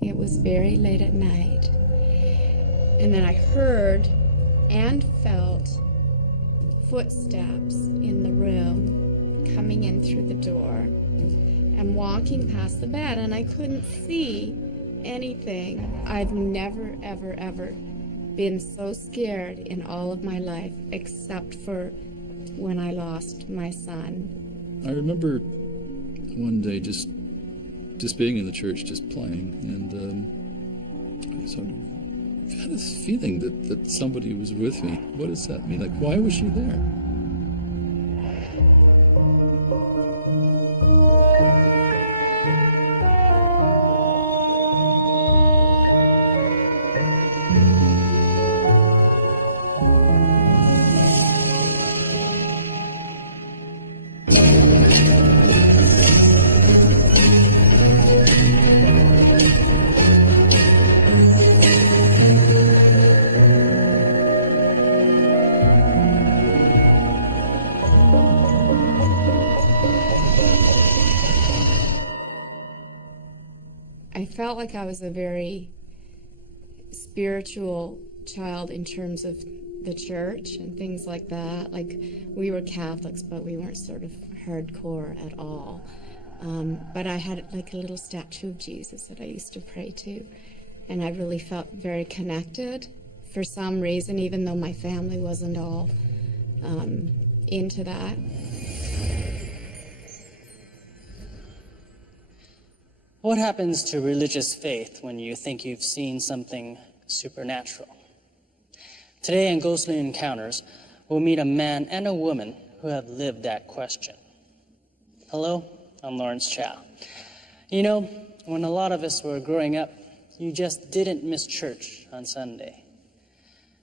It was very late at night. And then I heard and felt footsteps in the room coming in through the door and walking past the bed, and I couldn't see anything. I've never, ever, ever been so scared in all of my life, except for when I lost my son. I remember one day just being in the church, just playing, and I sort of had this feeling that somebody was with me. What does that mean? Like, why was she there? I felt like I was a very spiritual child in terms of the church and things like that. Like, we were Catholics, but we weren't sort of hardcore at all. But I had like a little statue of Jesus that I used to pray to, and I really felt very connected for some reason, even though my family wasn't all into that. What happens to religious faith when you think you've seen something supernatural? Today in Ghostly Encounters, we'll meet a man and a woman who have lived that question. Hello, I'm Lawrence Chow. You know, when a lot of us were growing up, you just didn't miss church on Sunday.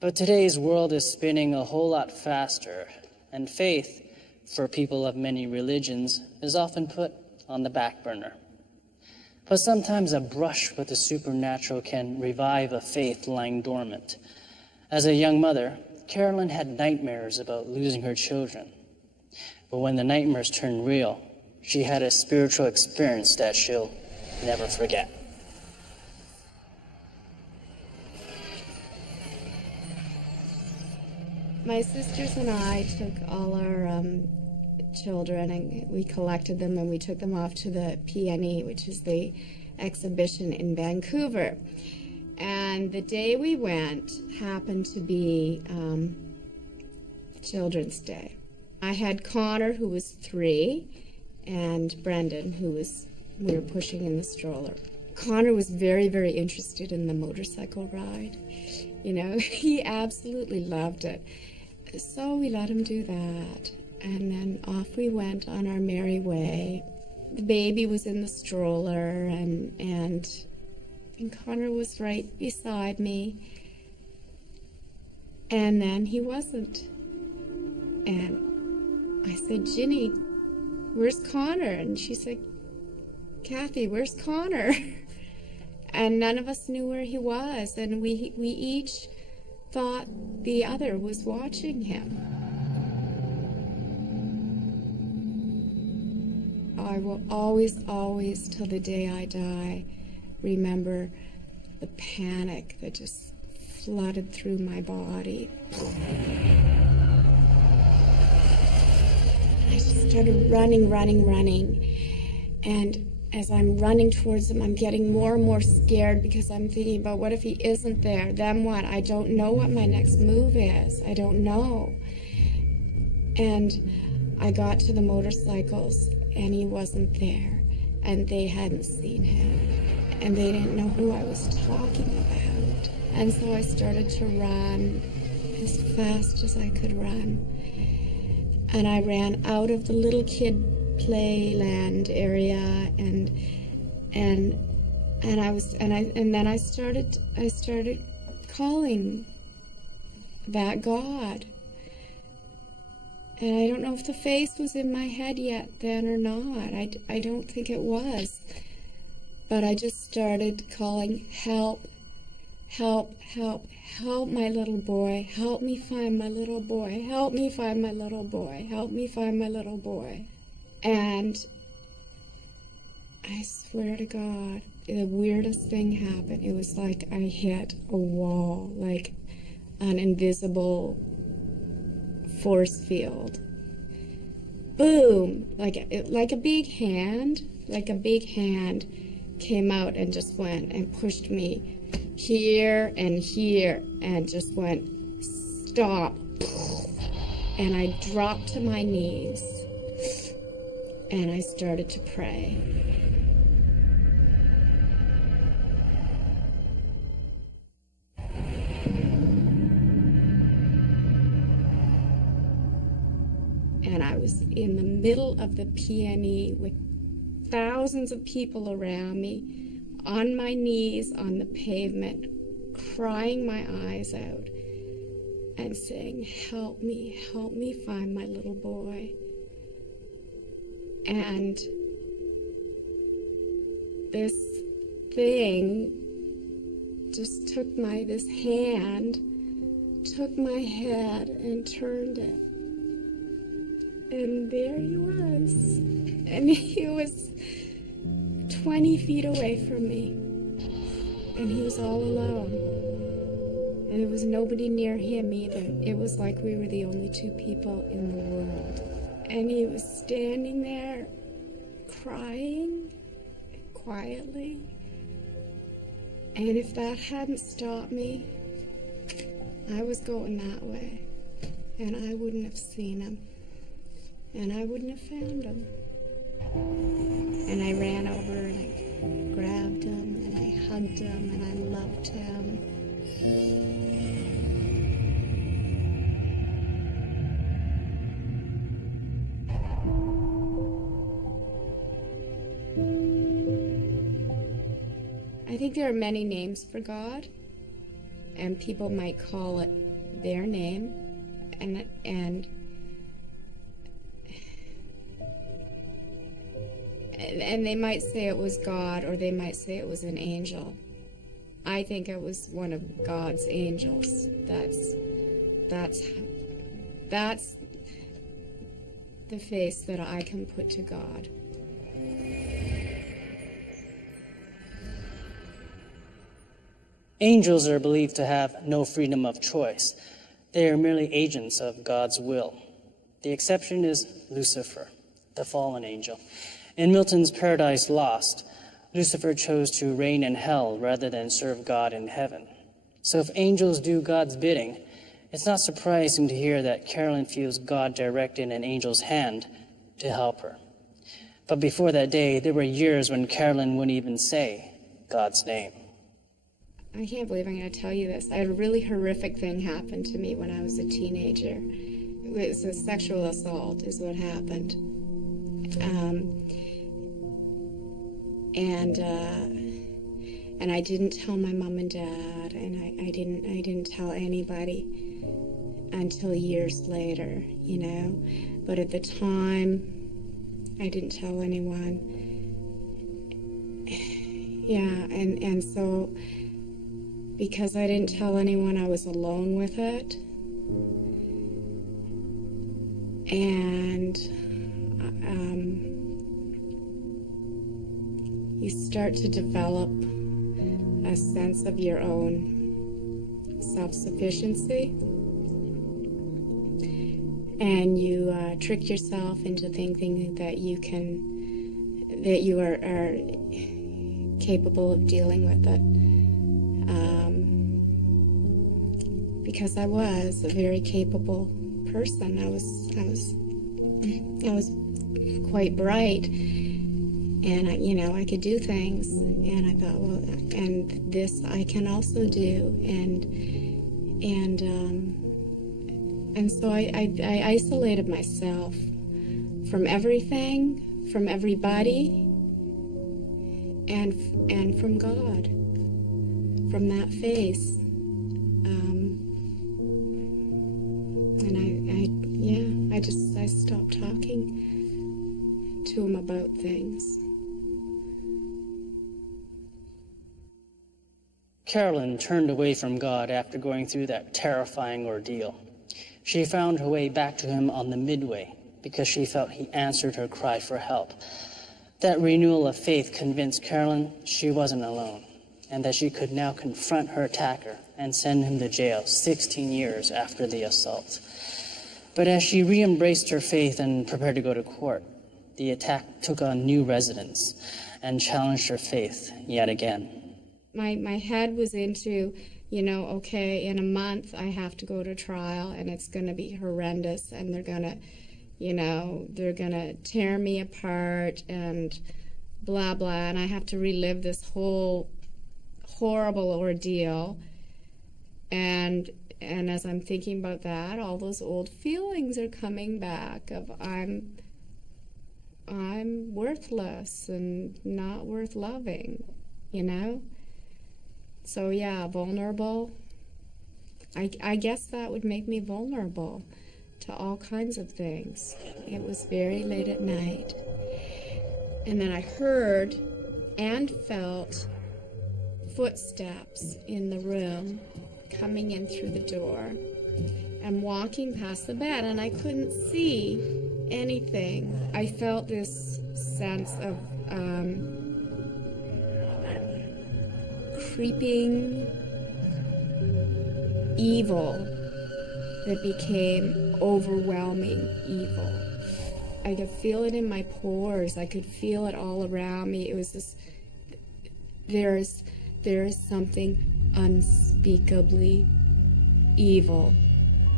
But today's world is spinning a whole lot faster, and faith, for people of many religions, is often put on the back burner. But sometimes a brush with the supernatural can revive a faith lying dormant. As a young mother, Carolyn had nightmares about losing her children. But when the nightmares turned real, she had a spiritual experience that she'll never forget. My sisters and I took all our children and we collected them and we took them off to the PNE, which is the exhibition in Vancouver. And the day we went happened to be Children's Day. I had Connor, who was 3, and Brendan, we were pushing in the stroller. Connor was very, very interested in the motorcycle ride. You know, he absolutely loved it. So we let him do that. And then off we went on our merry way. The baby was in the stroller, and Connor was right beside me. And then he wasn't. And I said, Ginny, where's Connor? And she said, Kathy, where's Connor? And none of us knew where he was, and we each thought the other was watching him. I will always, always, till the day I die, remember the panic that just flooded through my body. I just started running, and as I'm running towards him, I'm getting more and more scared because I'm thinking about what if he isn't there? Then what? I don't know what my next move is. I don't know. And I got to the motorcycles, and he wasn't there, and they hadn't seen him, and they didn't know who I was talking about. And so I started to run as fast as I could run. And I ran out of the little kid playland area, and then I started calling that God. And I don't know if the face was in my head yet then or not. I don't think it was. But I just started calling, help, help, help, help my little boy. Help me find my little boy. Help me find my little boy. Help me find my little boy. And I swear to God, the weirdest thing happened. It was like I hit a wall, like an invisible force field. Boom! Like a big hand came out and just went and pushed me here and just went, stop. And I dropped to my knees and I started to pray. And I was in the middle of the PNE with thousands of people around me, on my knees on the pavement, crying my eyes out and saying, help me find my little boy. And this thing just took this hand took my head and turned it. And there he was. And he was 20 feet away from me. And he was all alone. And there was nobody near him either. It was like we were the only two people in the world. And he was standing there crying quietly. And if that hadn't stopped me, I was going that way. And I wouldn't have seen him. And I wouldn't have found him. And I ran over and I grabbed him and I hugged him and I loved him. I think there are many names for God, and people might call it their name, and they might say it was God, or they might say it was an angel. I think it was one of God's angels. That's the face that I can put to God. Angels are believed to have no freedom of choice. They are merely agents of God's will. The exception is Lucifer, the fallen angel. In Milton's Paradise Lost, Lucifer chose to reign in hell rather than serve God in heaven. So if angels do God's bidding, it's not surprising to hear that Carolyn feels God directed an angel's hand to help her. But before that day, there were years when Carolyn wouldn't even say God's name. I can't believe I'm going to tell you this. I had a really horrific thing happen to me when I was a teenager. It was a sexual assault is what happened. And I didn't tell my mom and dad, and I didn't tell anybody until years later, you know. But at the time, I didn't tell anyone. Yeah, and so because I didn't tell anyone, I was alone with it. And you start to develop a sense of your own self-sufficiency. And you trick yourself into thinking that you are capable of dealing with it. Because I was a very capable person. I was quite bright, and I could do things. And I thought, well, and this I can also do, and so I isolated myself from everything, from everybody, and from God, from that face. And I stopped talking to him about things. Carolyn turned away from God after going through that terrifying ordeal. She found her way back to him on the midway because she felt he answered her cry for help. That renewal of faith convinced Carolyn she wasn't alone, and that she could now confront her attacker and send him to jail 16 years after the assault. But as she re-embraced her faith and prepared to go to court, the attack took on new resonance and challenged her faith yet again. My head was into, okay, in a month I have to go to trial and it's going to be horrendous and they're going to tear me apart and blah, blah, and I have to relive this whole horrible ordeal. And as I'm thinking about that, all those old feelings are coming back of I'm worthless and not worth loving, So yeah, vulnerable. I guess that would make me vulnerable to all kinds of things. It was very late at night. And then I heard and felt footsteps in the room coming in through the door and walking past the bed, and I couldn't see anything. I felt this sense of creeping evil that became overwhelming evil. I could feel it in my pores. I could feel it all around me. It was this, there is something unspeakably evil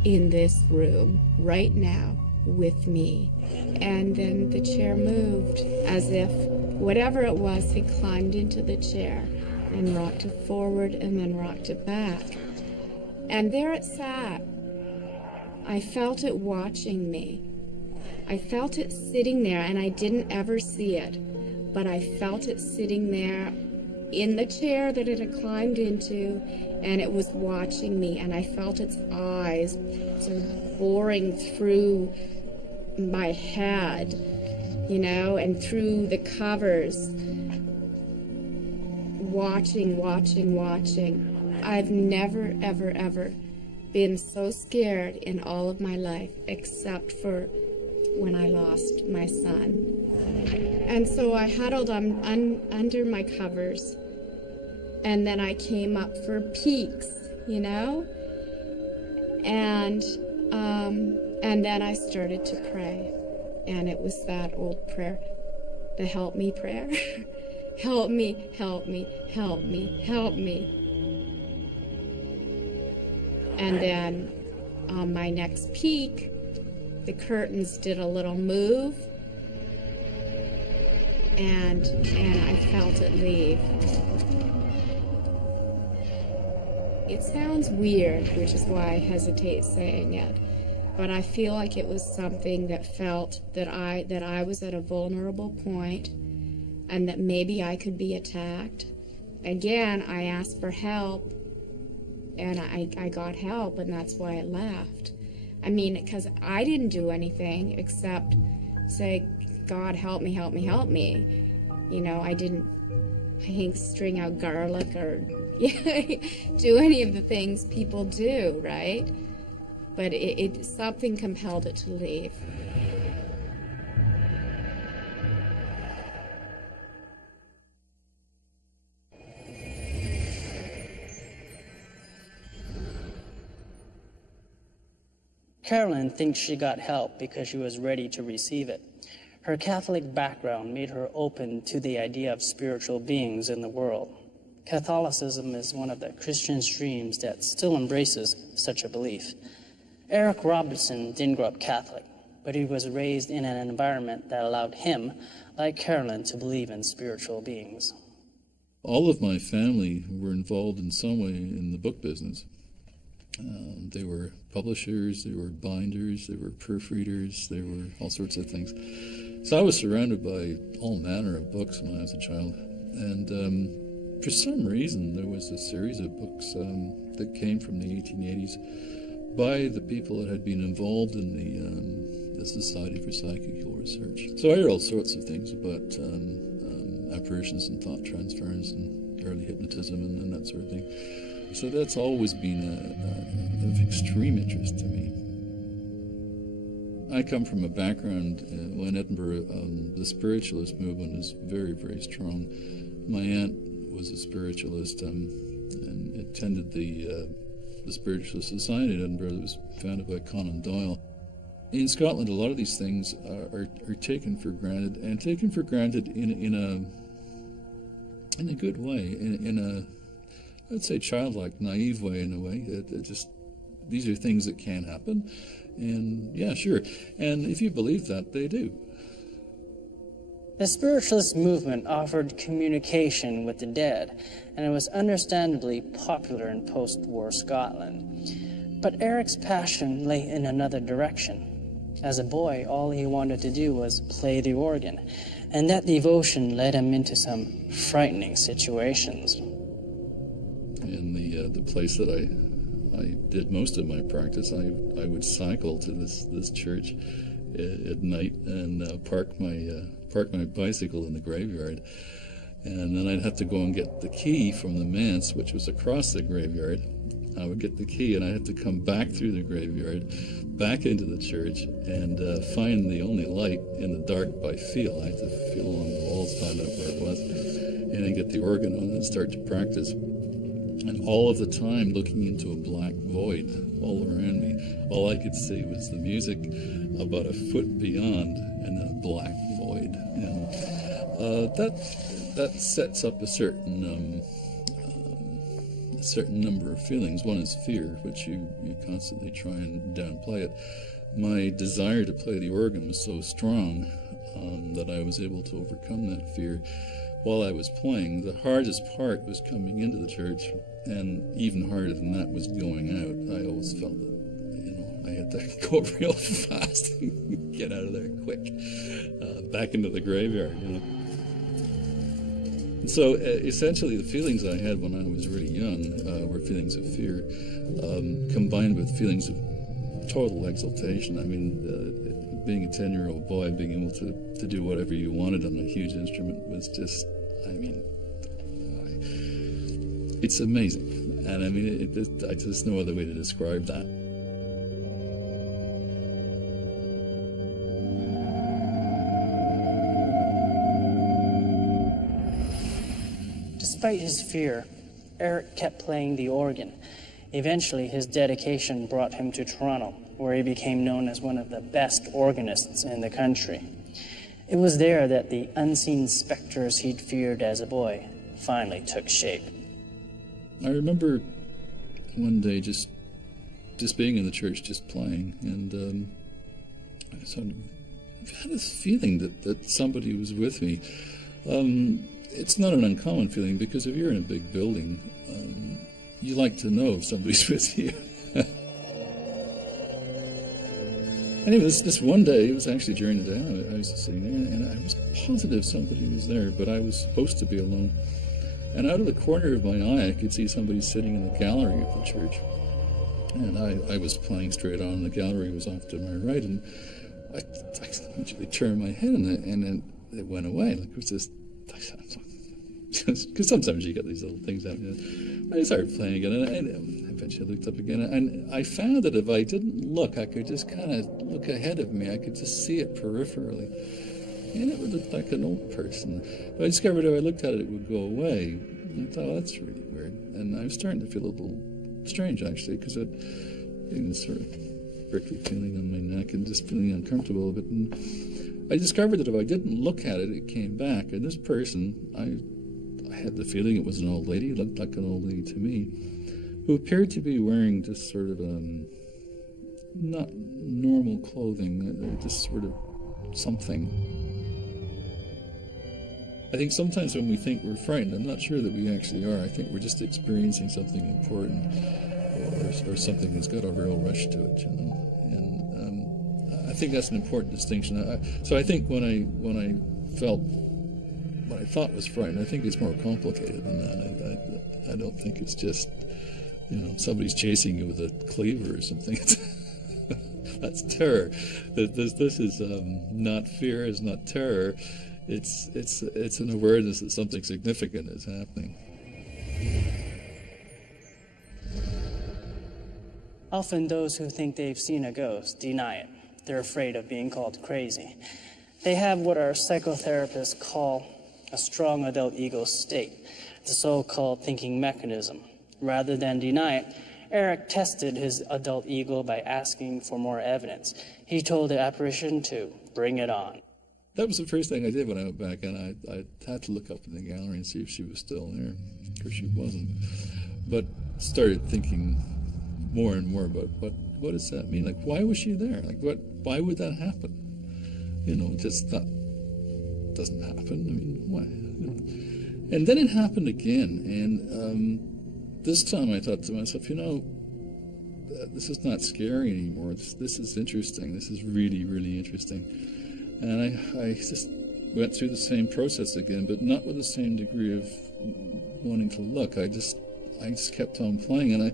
in this room right now with me. And then the chair moved as if whatever it was had climbed into the chair and rocked it forward and then rocked it back. And there it sat. I felt it watching me. I felt it sitting there, and I didn't ever see it, but I felt it sitting there in the chair that it had climbed into, and it was watching me, and I felt its eyes sort of boring through my head, and through the covers, watching. I've never, ever, ever been so scared in all of my life, except for when I lost my son. And so I huddled under my covers, and then I came up for peeks, and then I started to pray, and it was that old prayer, the help me prayer. Help me, help me, help me, help me. And then on my next peek, the curtains did a little move, and I felt it leave. It sounds weird, which is why I hesitate saying it, but I feel like it was something that felt that I was at a vulnerable point and that maybe I could be attacked. Again, I asked for help, and I got help, and that's why I left. I mean, because I didn't do anything except say, God, help me, help me, help me. I didn't string out garlic or do any of the things people do, right? But something compelled it to leave. Carolyn thinks she got help because she was ready to receive it. Her Catholic background made her open to the idea of spiritual beings in the world. Catholicism is one of the Christian streams that still embraces such a belief. Eric Robertson didn't grow up Catholic, but he was raised in an environment that allowed him, like Carolyn, to believe in spiritual beings. All of my family were involved in some way in the book business. They were publishers, they were binders, they were proofreaders, they were all sorts of things. So I was surrounded by all manner of books when I was a child. And for some reason, there was a series of books that came from the 1880s by the people that had been involved in the Society for Psychical Research. So I heard all sorts of things about apparitions and thought transference and early hypnotism and that sort of thing. So that's always been of extreme interest to me. I come from a background in Edinburgh, the spiritualist movement is very, very strong. My aunt was a spiritualist and attended the Spiritualist Society in Edinburgh that was founded by Conan Doyle. In Scotland, a lot of these things are taken for granted, and taken for granted in a good way, in a, I'd say, childlike, naive way, in a way. These are things that can happen, and yeah, sure. And if you believe that, they do. The spiritualist movement offered communication with the dead, and it was understandably popular in post-war Scotland. But Eric's passion lay in another direction. As a boy, all he wanted to do was play the organ, and that devotion led him into some frightening situations. In the place that I did most of my practice, I would cycle to this church at night and park my bicycle in the graveyard, and then I'd have to go and get the key from the manse, which was across the graveyard. I would get the key, and I had to come back through the graveyard, back into the church, and find the only light in the dark by feel. I had to feel along the walls, find out where it was, and then get the organ on and start to practice. And all of the time looking into a black void all around me. All I could see was the music about a foot beyond, and then a black void. And that sets up a certain number of feelings. One is fear, which you constantly try and downplay it. My desire to play the organ was so strong that I was able to overcome that fear while I was playing. The hardest part was coming into the church, and even harder than that was going out. I always felt that, I had to go real fast and get out of there quick, back into the graveyard, And so essentially the feelings I had when I was really young were feelings of fear, combined with feelings of total exaltation. I mean, being a 10-year-old boy, being able to do whatever you wanted on a huge instrument was just, it's amazing. And I mean, there's no other way to describe that. Despite his fear, Eric kept playing the organ. Eventually, his dedication brought him to Toronto, where he became known as one of the best organists in the country. It was there that the unseen specters he'd feared as a boy finally took shape. I remember one day just being in the church, just playing, and I sort of had this feeling that somebody was with me. It's not an uncommon feeling, because if you're in a big building, you like to know if somebody's with you. Anyway, this one day, it was actually during the day, I was sitting there, and I was positive somebody was there, but I was supposed to be alone. And out of the corner of my eye, I could see somebody sitting in the gallery of the church. And I was playing straight on, and the gallery was off to my right, and I immediately turned my head, and then it went away. Like, it was just... Because sometimes you get these little things happening. I started playing again, and eventually I looked up again, and I found that if I didn't look, I could just kind of look ahead of me. I could just see it peripherally, and it would look like an old person. But I discovered if I looked at it, it would go away. And I thought, oh, that's really weird. And I was starting to feel a little strange, actually, because I had this sort of prickly feeling on my neck and just feeling uncomfortable a bit. And I discovered that if I didn't look at it, it came back. And this person, I had the feeling it was an old lady, looked like an old lady to me, who appeared to be wearing just sort of not normal clothing, just sort of something. I think sometimes when we think we're frightened, I'm not sure that we actually are. I think we're just experiencing something important, or something that's got a real rush to it, And I think that's an important distinction. So I think when I felt what I thought was frightened, I think it's more complicated than that. I don't think it's just, somebody's chasing you with a cleaver or something. That's terror. This is not fear, it's not terror. It's an awareness that something significant is happening. Often those who think they've seen a ghost deny it. They're afraid of being called crazy. They have what our psychotherapists call a strong adult ego state, the so-called thinking mechanism. Rather than deny it, Eric tested his adult ego by asking for more evidence. He told the apparition to bring it on. That was the first thing I did when I went back, and I had to look up in the gallery and see if she was still there. Of course, she wasn't. But started thinking more and more about what does that mean? Like, why was she there? Like, why would that happen? You know, just that doesn't happen. I mean, why? And then it happened again, and this time I thought to myself, you know, this is not scary anymore. This is interesting. This is really, really interesting. And I just went through the same process again, but not with the same degree of wanting to look. I just kept on playing, and I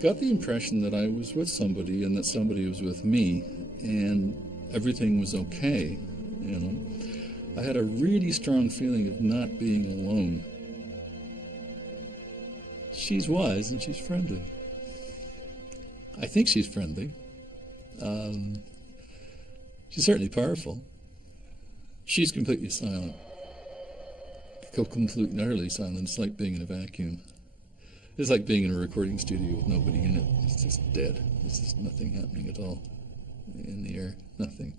got the impression that I was with somebody and that somebody was with me, and everything was okay, you know. I had a really strong feeling of not being alone. She's wise and she's friendly. I think she's friendly. She's certainly powerful. She's completely silent. Completely and utterly silent. It's like being in a vacuum. It's like being in a recording studio with nobody in it. It's just dead. There's just nothing happening at all in the air. Nothing.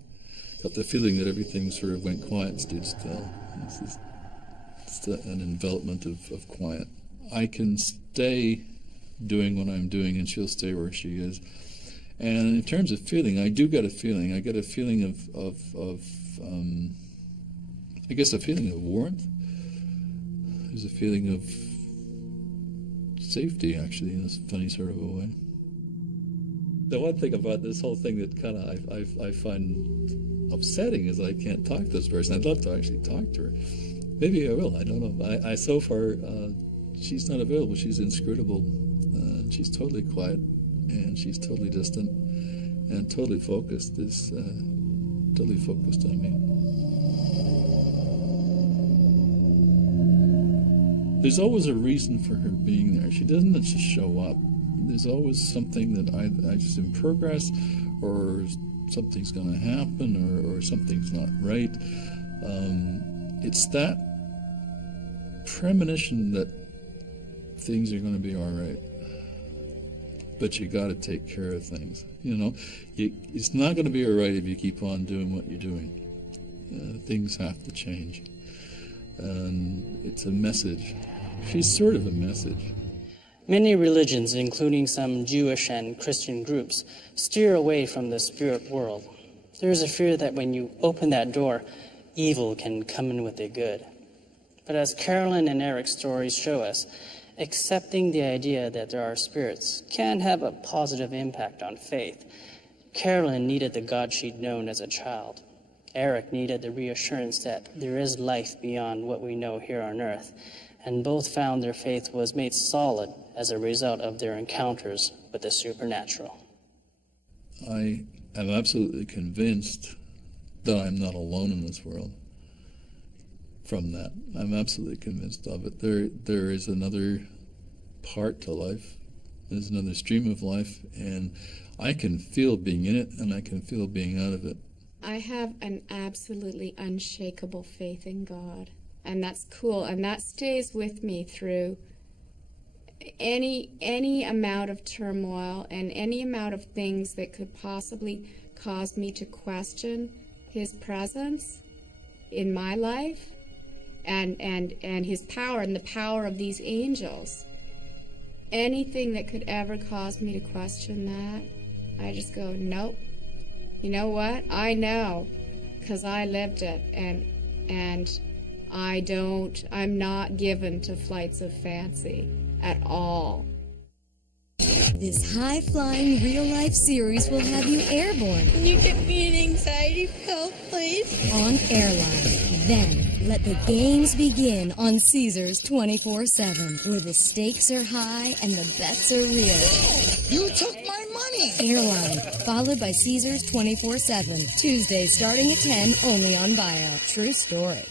Got the feeling that everything sort of went quiet, stood still. It's an envelopment of quiet. I can stay doing what I'm doing, and she'll stay where she is. And in terms of feeling, I do get a feeling. I get a feeling of I guess a feeling of warmth. There's a feeling of safety, actually, in a funny sort of a way. The one thing about this whole thing that kind of I find upsetting is I can't talk to this person. I'd love to actually talk to her. Maybe I will. I don't know. I so far, she's not available. She's inscrutable. She's totally quiet, and she's totally distant, and totally focused. Totally focused on me. There's always a reason for her being there. She doesn't just show up. There's always something that I just in progress, or something's going to happen, or something's not right. It's that premonition that things are going to be all right. But you got to take care of things. You know, it's not going to be all right if you keep on doing what you're doing. Things have to change. And it's a message. She's sort of a message. Many religions, including some Jewish and Christian groups, steer away from the spirit world. There is a fear that when you open that door, evil can come in with the good. But as Carolyn and Eric's stories show us, accepting the idea that there are spirits can have a positive impact on faith. Carolyn needed the God she'd known as a child. Eric needed the reassurance that there is life beyond what we know here on earth, and both found their faith was made solid as a result of their encounters with the supernatural. I am absolutely convinced that I'm not alone in this world. From that, I'm absolutely convinced of it. There is another part to life. There's another stream of life, and I can feel being in it, and I can feel being out of it. I have an absolutely unshakable faith in God, and that's cool, and that stays with me through any amount of turmoil and any amount of things that could possibly cause me to question His presence in my life and His power and the power of these angels. Anything that could ever cause me to question that, I just go, nope. You know what? I know, because I lived it, and I'm not given to flights of fancy at all. This high-flying real-life series will have you airborne. Can you get me an anxiety pill, please? On Airline. Then, let the games begin on Caesars 24/7, where the stakes are high and the bets are real. You took my money! Airline, followed by Caesars 24/7. Tuesday starting at 10, only on Bio. True story.